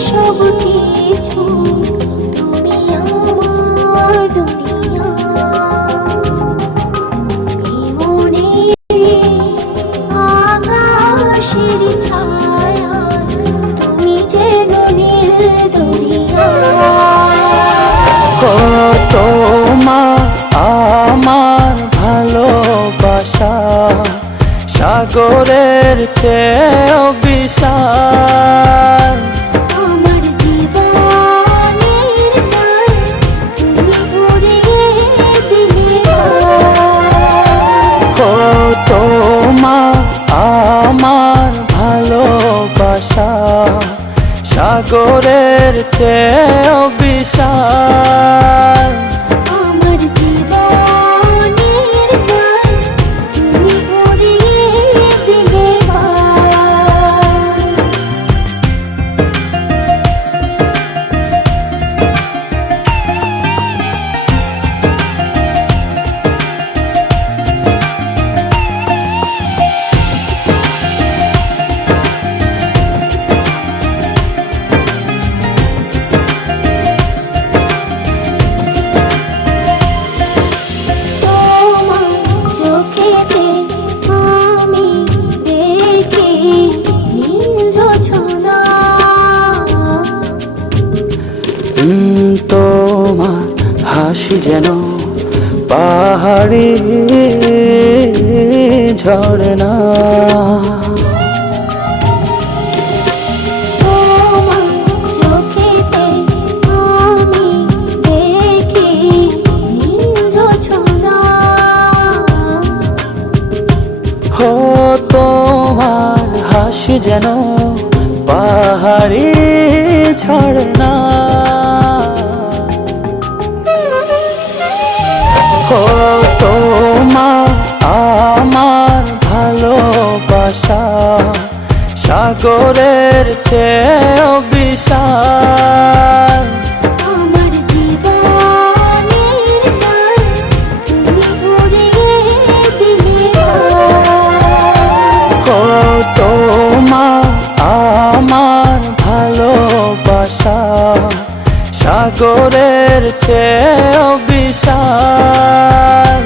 সব কিছু, তুমি আমার দুনিয়া। মনের আকাশের ছায়া, তুমি যেন নীল দরিয়া। তোমার আমার ভালোবাসা সাগরের চেয়েও বিশাল। আমার জীবনের গান তুমি ভরিয়ে দিলে। তোমার আমার ভালোবাসা সাগরের চেয়েও বিশাল। আমার জীবনের গান তুমি ভরিয়ে দিলে। তোমার হাসি যেন পাহাড়ি ঝরনা। তোমার হাসি যেন পাহাড়ি ঝরনা। তোমার আমার ভালোবাসা সাগরের চেয়েও বিশাল। আমার জীবনের গান তুমি ভরিয়ে দিলে। তোমার আমার ভালোবাসা সাগরের চেয়েও বিশাল।